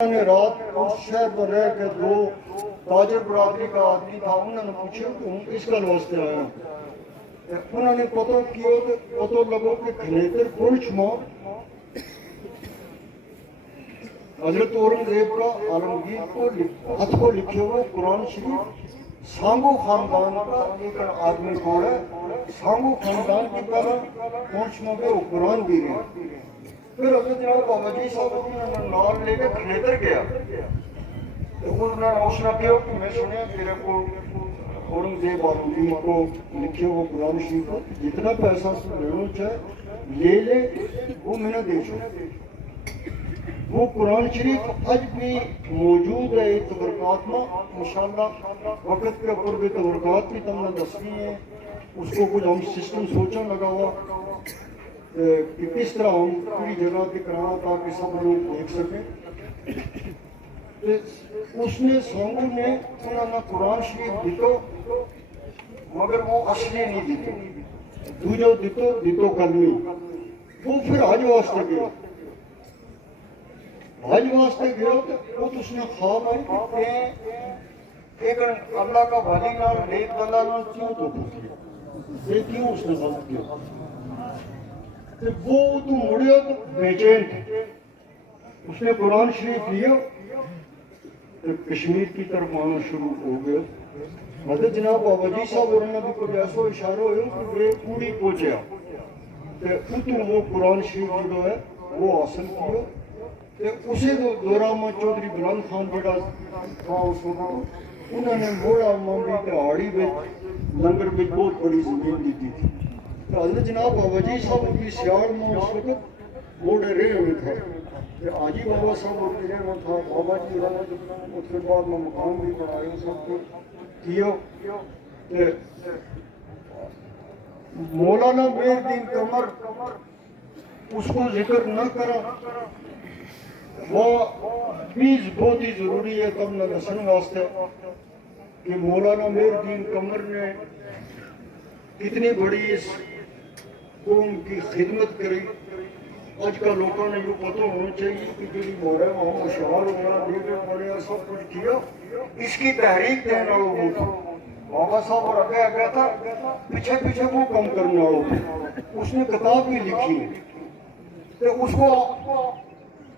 نے رات اس شہر پر رہ کے دو تاجر برادری کا آدمی تھا، انہوں نے پوچھا کہ ہوں اس کا واسطے آیا ہوں. انہوں نے پتہ کیا کہ پتہ لگو کہ کھلیتر پنچ ماں حضرت اورنگزیب کا عالمگیر کو ہاتھ کو لکھے ہوئے قرآن شریف سانگو خاندان کا ایک آدمی کو ہے. سانگو خاندان کی طرح پنچ ماں کے وہ قرآن بھی گئے. پھر حضرت جناب بابا جی صاحب انہوں نے نال لے کے کھلیتر گیا. انہوں نے اس نے کہا کہ میں سنیا تیرے کو اورنگزیب عالمگیر کو لکھے ہوئے قرآن شریف کو جتنا پیسہ لینا چاہے لے لے، وہ میں نے دے چھوڑ. وہ قرآن شریف آج بھی موجود ہے تبرکات میں انشاءاللہ. وقت کے اوپر بھی تبرکات بھی تم نے دسنی ہے. اس کو کچھ ہم سسٹم سوچا لگا ہوا کہ کس طرح ہم پوری جگہ پہ کرانا تاکہ سب لوگ دیکھ سکیں. اس نے سانگو نے انہوں نے قرآن شریف دیتو مگر وہ اصلی نہیں دیتو، دوجو دیتو کلمی. وہ پھر حج واسطے گیا. حج واسطے گیا تو اس نے خواب آئی کہ ایک اللہ کا ولی نال نیک بندہ نال کیوں دھوکا کیا، یہ کیوں اس نے غلط کیا. وہ تو مڑیا تو بے چین تھے. اس نے قرآن شریف لیا تو کشمیر کی طرف آنا شروع ہو گیا. حضرت جناب بابا جی صاحب اور نے بھی کچھ ایسا اشارہ ہوا کہ وہ پوری پہنچیا تو وہ قرآن شریف جو ہے وہ حاصل کیا. اسے دورہ میں چودھری بلند خان جڑا تھا اس وقت انہوں نے موڑا مامبی پہاڑی میں لنگر میں بہت بڑی زمین دی تھی. تو حضرت جناب بابا جی صاحب کی سیاڑ میں اس وقت موڑے رہے ہوئے تھا کہ آجی بابا صاحب اور رہے ہوئے تھا. بابا جی اس کے بعد میں مقام بھی بنایا سب کو کیا. مولانا میر الدین قمر اس کو ذکر نہ کرا وہ بیج بہت ہی ضروری ہے تم نے دسن واسطے کہ مولانا میر الدین قمر نے کتنی بڑی اس قوم کی خدمت کری. آج کا لوگوں نے یہ پتہ ہونا چاہیے کہ جو مورے وہاں مشہور ہونا دیکھے پڑے سب کچھ کیا اس کی تحریک دینا وہ تھا. بابا صاحب اور آگے تھا پیچھے پیچھے وہ کم کرنا ہو. اس نے کتاب بھی لکھی تو اس کو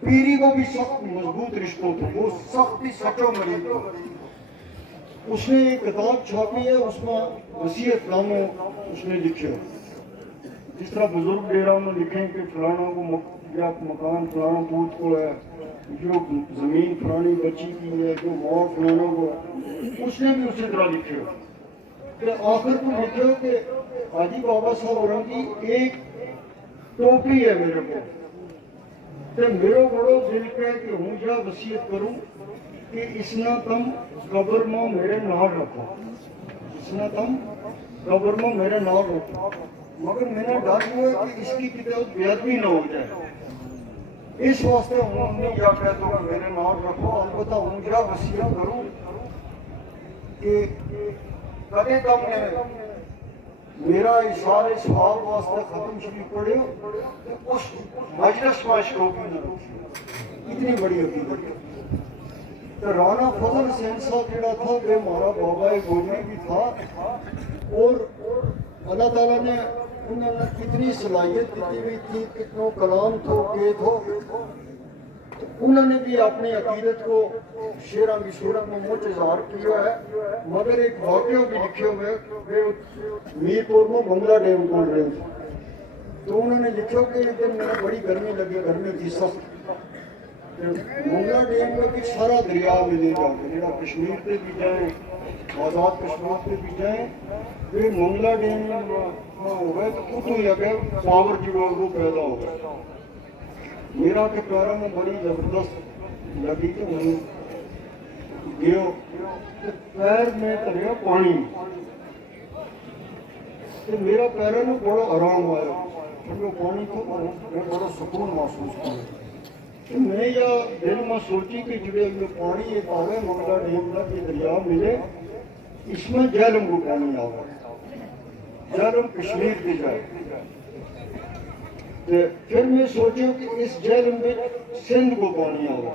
پیری کو بھی سخت مضبوط رشتوں تھے، وہ سخت ہی سچو مریض تھا. اس نے ایک کتاب چھاپی ہے اس میں وصیت نامے اس نے لکھے. جس طرح بزرگ ڈیروں میں لکھیں کہ فلانا کو مکان فلانا پوت کو ہے، جو زمین فلانی بچی کی ہے، جو ماں فلانا کو ہے، اس نے بھی اسی طرح لکھے. کہ آخر کو لکھے کہ حاجی بابا صاحب اورنگی ایک ٹوپی ہے میرے کو کہ میرے بڑو دل کہ ہوں یا وصیت کروں کہ اس نہ تم قبر میں میرے نال رکھو، اس نہ تم قبر میں میرے نال رکھو. مگر میں نے ڈر ہوا کہ اس کی کتاب بے ادبی نہ ہو جائے، اس واسطے ہوں نہیں یا کہتا ہوں میرے نال رکھو. البتہ ہوں یا وصیت کروں کہ کدے تم نے میرا اشارے سواب واسطے ختم شریف پڑھے اس مجلس میں اشکوپی نہ رکھی. اتنی بڑی حقیقت. تو رانا فضل حسین صاحب جڑا تھا وہ ہمارا بابا گوجری بھی تھا اور اللہ تعالیٰ نے انہوں نے کتنی صلاحیت دیتی ہوئی تھی، کتنوں کلام تھو کے تھو. انہوں نے بھی اپنی عقیدت کو شعراں کی صورت میں مجھ اظہار کیا ہے. مگر ایک واقعہ بھی لکھے ہوئے میر پور میں بنگلہ ڈیم کھول رہے تھے تو انہوں نے لکھا کہ ایک دن میں بڑی گرمی لگی، گرمی تھی سخت. بنگلہ ڈیم میں کچھ سارا دریا ملے گا جہاں کشمیر پہ بھی جائیں آزاد کشمیر پہ بھی جائیں پھر منگلہ ڈیم ہو گئے تو اتو ہی اگے پاور جو وہ پیدا ہو گئے. میرا کہ پیروں میں بڑی زبردست لگی کہ میں گیا پیر میں تریا پانی تو میرا پیروں میں بڑا آرام آیا. جو پانی تھا میں بڑا سکون محسوس کیا. میں یا دل میں سوچی کہ جڑے یہ پانی ایک آگے منگلہ ڈیم کا یہ دریا ملے اس میں جہلم کو پانی آگا، جہلم کشمیر کی جائے. پھر میں سوچوں کہ اس جہلم میں سندھ کو پانی آگا.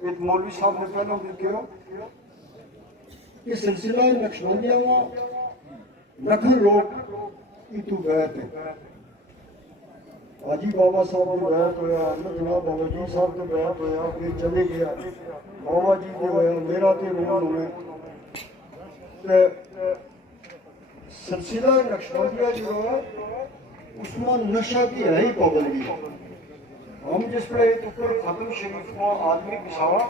ایک مولوی صاحب نے پہلے بھی کیا کہ سلسلہ نقشبندیہ میں لکھن لوگ اتو بیعت ہے حاجی بابا صاحب کی بیعت ہویا جناب بابا جی صاحب کی بیعت ہویا کہ چلے گیا بابا جی کے ہویا میرا تے رون ہوئے سلسلہ نقشبندیہ جو ہے اس میں نشہ کی ہے ہی پابندی ہم جس پہ ایک اوپر ختم شریف کو آدمی پساوا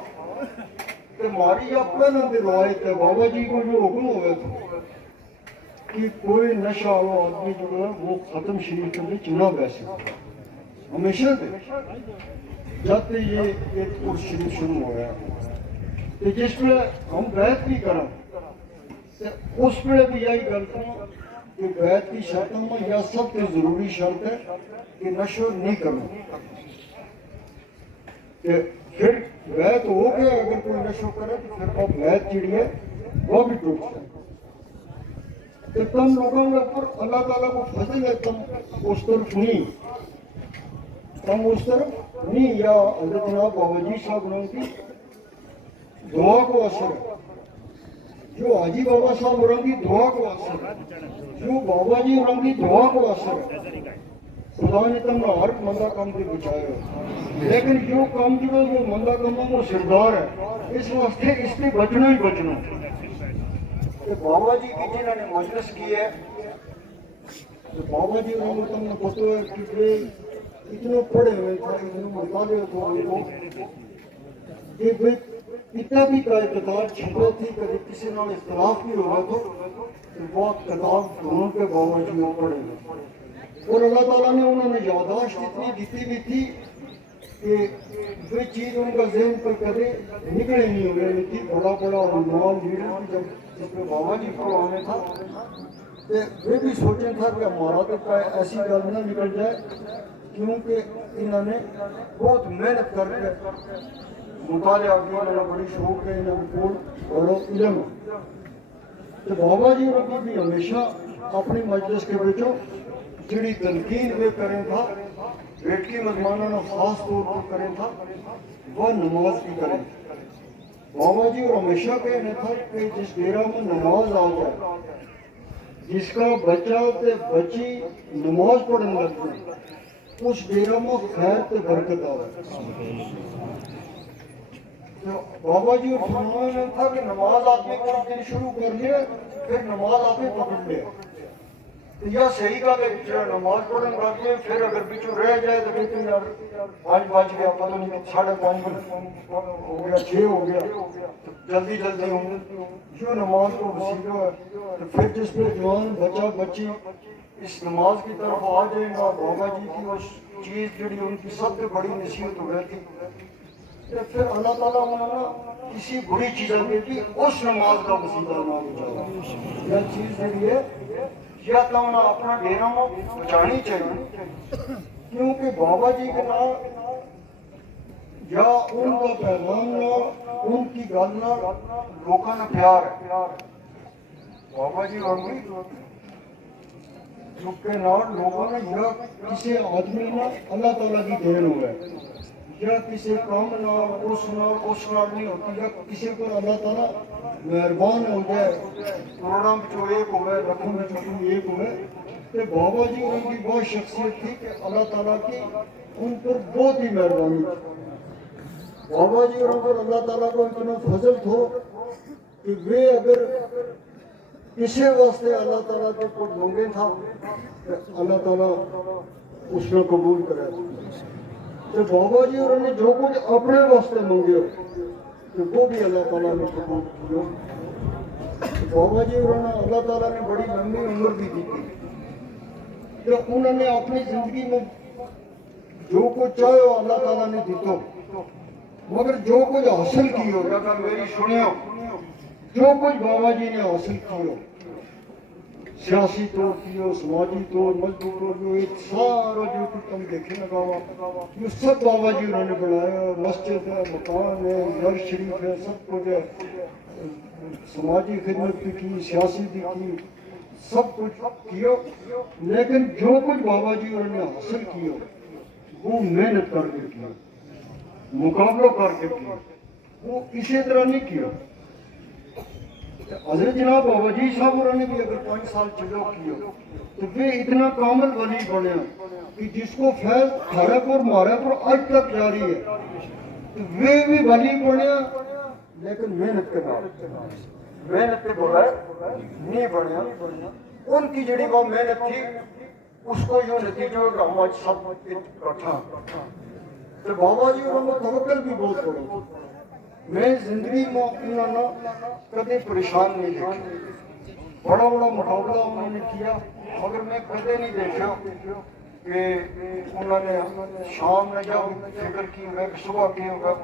کہ ماری اپنے نام روایت ہے بابا جی کو جو حکم ہوئے تھا کہ کوئی نشہ ہو آدمی جو ہے وہ ختم شریف کے بچ نہ بیسے ہمیشہ دے جب یہ ایک پور شریف شروع ہو رہا ہے کہ جس پہ ہم بیعت بھی کریں اس پہ بھی یہی غلط ہے کہ بیعت کی شرطوں میں یا سب سے ضروری شرط ہے کہ نشہ نہیں کرنا کہ پھر بیعت ہو گیا اگر کوئی نشہ کرے تو پھر وہ بیعت چڑی ہے وہ بھی ٹوٹ جائے کہ تم لوگوں کے اوپر اللہ تعالیٰ کو فضل ہے تم اس طرف نہیں یا حضرت جناب بابا جی صاحب نے کی دعا کو اثر ہے جو حاجی بابا صاحب اور کی دعا کو اثر ہے جو بابا جی اور کی دعا کو اثر ہے خدا نے تم نے ہر مندہ کام سے بچائے ہو لیکن جو کام جو ہے وہ مندہ کام ہے وہ سردار ہے اس واسطے اس پہ بچنا ہی بچنا کہ بابا جی کی جنہوں نے مجلس کی ہے تو بابا جی اور تم نے پتہ ہے کہ اتنے پڑھے ہوئے تھا اتنے مطالعے تھے ان کو کہ اتنا بھی کا کتاب چھپے تھی کبھی کسی نال اختلاف بھی ہو رہا تھا تو وہ کتاب دونوں کے بابا جی وہ پڑھے ہوئے اور اللہ تعالیٰ نے انہوں نے یاداشت اتنی دیتی بھی تھی کہ کوئی چیز ان کا ذہن پر کبھی نکلے نہیں ہو گئے تھی بڑا بڑا عنوان لیڈر کی جب جس میں بابا جی کو آنے تھا وہ بھی سوچیں تھا کہ ہمارا تو ایسی گل نہ نکل جائے کیونکہ انہوں نے بہت محنت کر کے مطالعہ کیا انہوں نے بڑی شوق ہے انہوں نے کوڑ اور علم تو بابا جی اور بھی ہمیشہ اپنی مجلس کے بچوں جڑی تنقید میں کریں تھا بیٹکی مزمانہ نے خاص طور پر کریں تھا وہ نماز کی کریں بابا جی اور ہمیشہ کہنے تھا کہ جس ڈیرہ میں نماز آ جائے جس کا بچہ تے بچی نماز پڑھنے لگ جائے اس ڈیرہ میں خیر تے برکت آئے تو بابا جی اور فرمانے میں تھا کہ نماز آدمی کو دن شروع کر لیا پھر نماز آدمی پکڑ لیا یا صحیح کا کہ نماز پڑھنے لگ گئے پھر اگر بچوں رہ جائے تو کہتے ہیں 5 بج گیا پتہ نہیں 5:30 ہو گیا 6 ہو گیا جلدی جلدی ہوں جو نماز کو وسیلہ ہے تو پھر جس میں جوان بچہ بچی اس نماز کی طرف آ جائیں گا بابا جی کی وہ چیز جڑی ان کی سب سے بڑی نصیحت ہو رہی تھی پھر اللہ تعالیٰ انہوں کسی بری چیزوں میں بھی اس نماز کا وسیلہ نہ ہو جائے یہ چیز ذریعے یا تو انہیں اپنا ڈیرہ بچانی چاہیے کیونکہ بابا جی کے نام یا ان کا پیغام نہ ان کی گل نہ لوگوں نے پیار ہے بابا جی ہوگی کے نام لوگوں نے یا کسی آدمی نے اللہ تعالیٰ کی دین ہو ہے یا کسی کام نہ اس نال نہیں ہوتی یا کسی پر اللہ تعالیٰ مہربان ہو جائے کروڑوں بچوں ایک ہوئے لکھوں بچوں ایک ہوئے کہ بابا جی ان کی بہت شخصیت تھی کہ اللہ تعالیٰ کی ان پر بہت ہی مہربانی تھی بابا جی ان پر اللہ تعالیٰ کو اتنا فضل تھو کہ وہ اگر کسی واسطے اللہ تعالیٰ کو کچھ مانگے تھا اللہ تعالیٰ اس نے قبول کرے تو بابا جی انہوں نے جو کچھ اپنے واسطے مانگے تو وہ بھی اللہ تعالیٰ نے قبول کیا بابا جی انہوں نے اللہ تعالیٰ نے بڑی لمبی عمر بھی دی تھی تو انہوں نے اپنی زندگی میں جو کچھ چاہے وہ اللہ تعالیٰ نے دیتا مگر جو کچھ حاصل کی ہو اگر میری سنیو جو کچھ بابا جی نے حاصل کی ہو سیاسی طور کی ہو سماجی طور مذہبی طور جو ایک سارا جو کچھ تم دیکھیں لگا ہوا یہ سب بابا جی انہوں نے بنایا مسجد ہے مکان ہے گھر شریف ہے سب کچھ ہے سماجی خدمت بھی کی سیاسی بھی کی سب کچھ کیا لیکن جو کچھ بابا جی انہوں نے حاصل کیا وہ محنت کر کے کیا مقابلہ کر کے کیا وہ اسی طرح نہیں کیا. حضرت جناب بابا جی صاحب اور نے بھی اگر 5 سال چلو کیا تو وہ اتنا کامل ولی بنیا کہ جس کو فیض کھارے پر مارے پر آج تک جاری ہے. تو وہ بھی ولی بنیا لیکن محنت کے بعد، محنت کے بغیر نہیں بنیا. ان کی جڑی وہ محنت تھی اس کو یہ نتیجہ ہم آج سب اکٹھا. تو بابا جی انہوں نے توکل بھی بہت کرو. میں زندگی میں انہوں نے کدے پریشان نہیں دیکھا. بڑا بڑا مقابلہ انہوں نے کیا مگر میں کدے نہیں دیکھا کہ انہوں نے شام نے جب فکر کی میں صبح کی ہوگا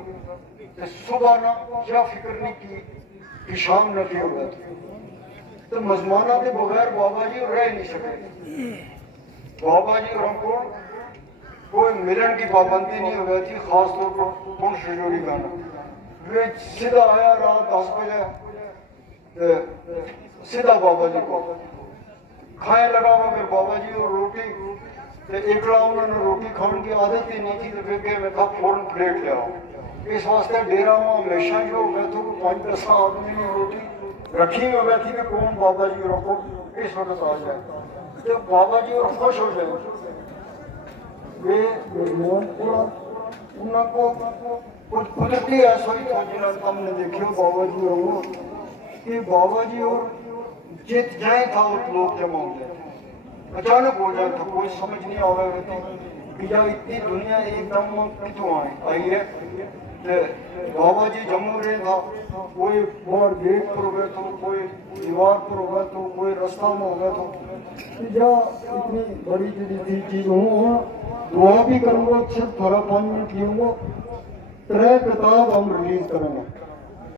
صبح نہ کیا فکر نہیں کی کہ شام نہ کی ہوگا. تو مزمانہ کے بغیر بابا جی رہ نہیں سکے. بابا جی اور ہم کو کوئی ملن کی پابندی نہیں ہو گئی تھی، خاص طور پر پن شجوری گانا. وہ سیدھا آیا رات 10 بجے سیدھا بابا جی کو کھائے لگا ہوا. پھر بابا جی اور روٹی ایکڑا انہوں نے روٹی کھان کی عادت ہی نہیں تھی تو پھر کہ میں کہا فوراً پلیٹ لے آؤ. اس واسطے ڈیرا میں ہمیشہ جو ہو گئے تو 5-10 آدمی نے روٹی رکھی ہوئی تھی کہ کون بابا جی اور کو اس وقت آ جائے تو بابا جی اور خوش ہو جائے. انہوں کو کچھ قدرتی ایسا ہی تھا جنہوں نے ہم نے دیکھے بابا جی اور کہ بابا جی اور جت جائیں تھا اور لوگ جمع ہو جائے. اچانک ہو جائے تھا، کوئی سمجھ نہیں آ رہا ہوتی کہ یا اتنی دنیا ایک دم کتوں آئی ہے. بابا جی جمع رہے تھا، کوئی باہر گیٹ پر ہو گئے تو کوئی دیوار پر ہو گئے تو کوئی رستہ میں ہو گئے تو یا اتنی بڑی جڑی چیز ہوں. دعا بھی کروں گا صرف تھوڑا 5 منٹ لوں گا. 3 کتاب ہم ریلیز کریں گے.